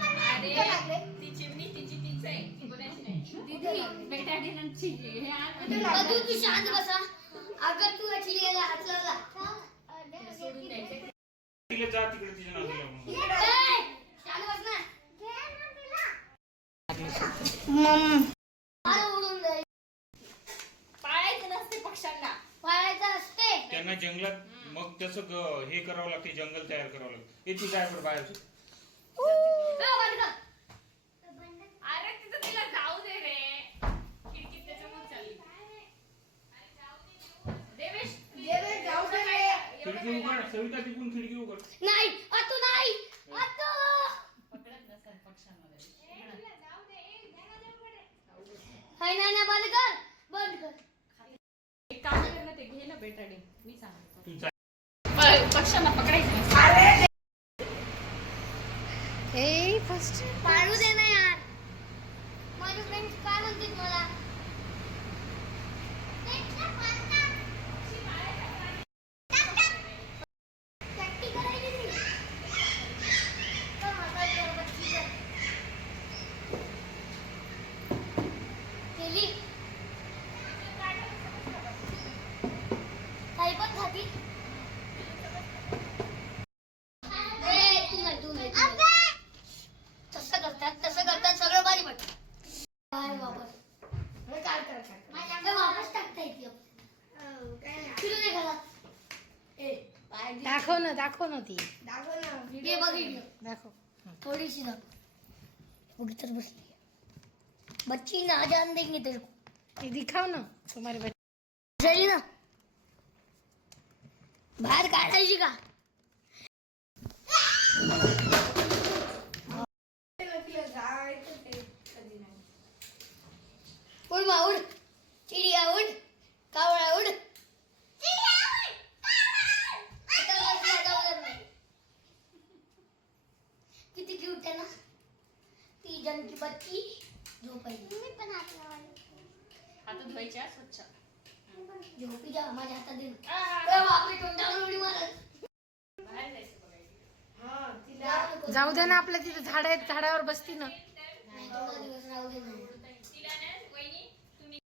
ती चिमणी तिची तीच आहे ती कोणाची नाही दीदी बेटाडिनची हे आण कदू तू शांत बसा अगर तू ऍक्च्युली याला हात लावला सोडून द्यायचे तिला जा तिकडे तिच्या नादी लागून ए, शांत बस ना मला उडून जाईल पाळायचं नसते पक्ष्यांना. पाळायचं असते. त्यांना जंगलात मग तसं ग- हे करावं लागते जंगल तयार करावं लागतं. हे ती काय बरं बाहेर. ए, बंद कर. अरे तिथं तिला जाऊ दे रे. खिडकीत त्याच्यामुळे चालली. देवेश एवढं काय- एवढं खिडकी काय उघड सविता तिकडून खिडकी उघड. नाही अतू नाही अतू. पकडत नसेल पक्ष्यांमध्ये हाय नाही नाही बंद कर बंद कर. एक काम कर ना ते घे ना बेटाडी. मी सांगतो. तू जा. प- पक्ष्यांना पकडायचं नसतं. पाळू दे ना यार माझे फ्रेंड्स काय म्हणतील मला टॅक्टिक करायची ती. तर माझा जरा बच्ची कर. केली काही पण खाती ए, तू नाही, तू नाही, तू नाही. तसं करतात तसं करतात सगळं भारी पडतं काय वापस काय वापस टाकता येते तुला नाही घरात दाखव ना दाखव ना ती. दाखव थोडीशी दाखव. बघ तर बसली. बच्ची ना जान देंगे तेरे को. ती दिखाव ना तुम्हारे बच्चे. झाली ना? बाहेर काढायची का? उड मा उड चिडिया उड कावळा उड आता बसला जाऊ नाही. किती क्यूट आहे ना हात धुवायच्या स्वच्छ. झोपी जा माझ्या हातात बापरे तोंडावर उडी मारत. बाहेर जायचं बघायचं जाऊ दे ना आपल्या तिथे झाड आहेत झाडावर बसती ना. दिवस राहू दे ना. तिला ना वहिनी तुम्ही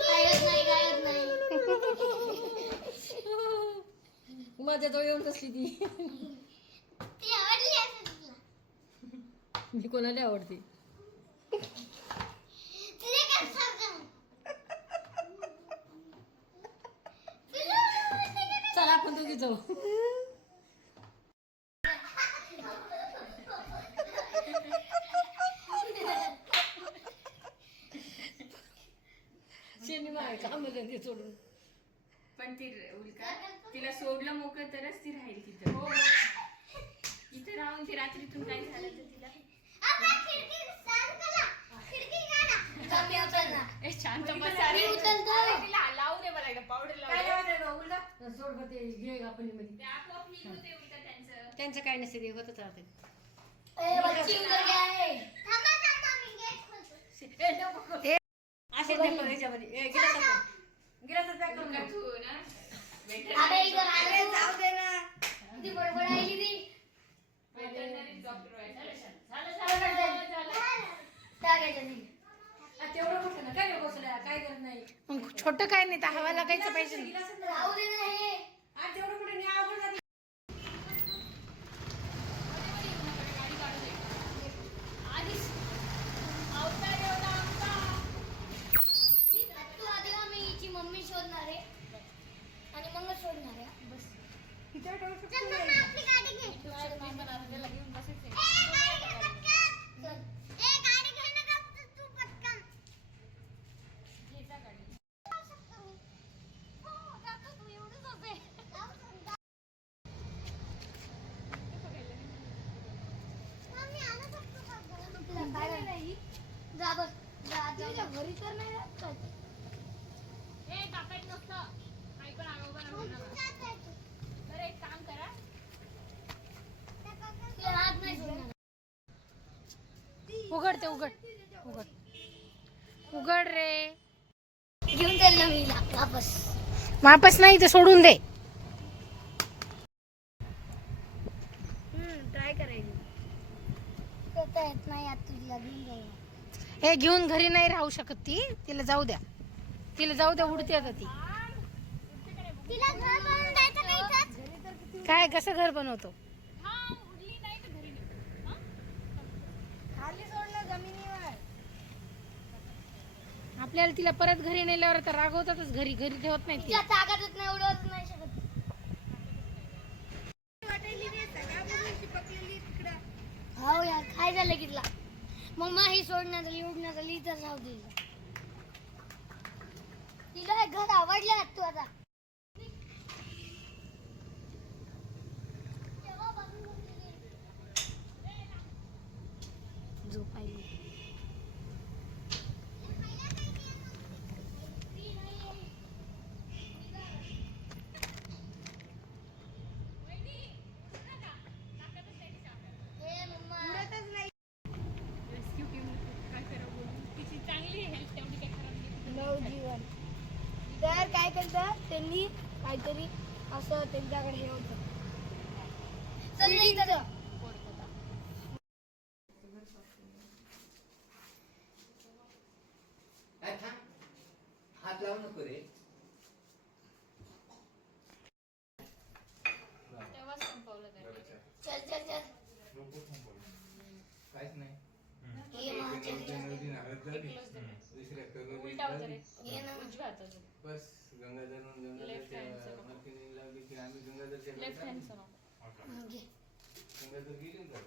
कायच नाही कायच नाही. माझ्या जवळ येऊन बसली ती आवडली असेल तुला मी कोणाला आवडते? चला आपण दोघी जाऊ. शेणी माय काम धंदे सोडून. पण ती उल्का तिला सोडलं मोकळं तरच ती राहील तिथं. इथे राहून ती रात्रीतून काय झालं तर तिला? दे दे ते ते त्यांचं त्यांचं काय नसते ते होतच राहते है? असे ह्याच्यामध्ये ए, गिलासात पॅक करून टाक. तू ना वेटर- अबे, इधर आ ना. किती बडबडायली ती. छोटं काय नाही तर हवा लागायचं पाहिजे ना. राहू दे ना हे. आ, तेवढं कुठे नाही आवडलं नाही. आधीच अवतार एवढा आमचा. तू आधी ना मी हिची मम्मी शोधणार आहे आणि मग शोधणार आहे बस चल मम्मा, आपली गाडी घे. मी पण अर्ध्याला घेऊन बसायचं. ए, गाडी घे पटकन. चल. ए, गाडी घे ना गं, तू- तू पटकन. घे जा गाडी. जाऊ शकतो मी. हो, जातो तू, एवढंच होतंय. जाऊ शकतो. मम्मी, आणू शकतो का गं? जा बस. जा, जा, जा. घरी तर नाही राहत का? ए, टाकायचं नसतं. काही पण आगाऊपणा करू नका. बरं, एक काम करा. तुला हात नाही सोडणार. उघड ते उघड उघड उघड रे घेऊन जाईल ना मी हिला वापस वापस नाही ते सोडून दे ट्राय करायची करता येत नाही आता तुझ्या घेऊन जाऊ हे घेऊन घरी नाही राहू शकत ती. तिला जाऊ द्या. तिला जाऊ द्या उडते आता ती? काय कसं घर बनवतो? खाली सोडलं जमिनीवर. आपल्याला तिला परत घरी नेल्यावर आता रागवतातच घरी घरी ठेवत नाही ती. तिच्या ताकदच नाही उडवत नाही शकत. हो यार काय झालं की तिला मग माही सोडण्यात आली उडण्यात आली इथं राहू दिलं तिला हे घर आवडलं तू आता. झोपायला हे मम्मा रेस्क्यू टीम काय करावं बोलून तिची चांगली हेल्थ तेवढी काय खराब नाही नवजीवन तर काय करतं त्यांनी काहीतरी असं त्यांच्याकडे हे होतं. काय थांब. हात लावू नको रे. तेव्हाच संपवलं चल. काहीच नाही. दुसऱ्या बस. गंगाधर की आम्ही गंगाधरच्या लेफ्ट हँडचं. गंगाधर गेली ना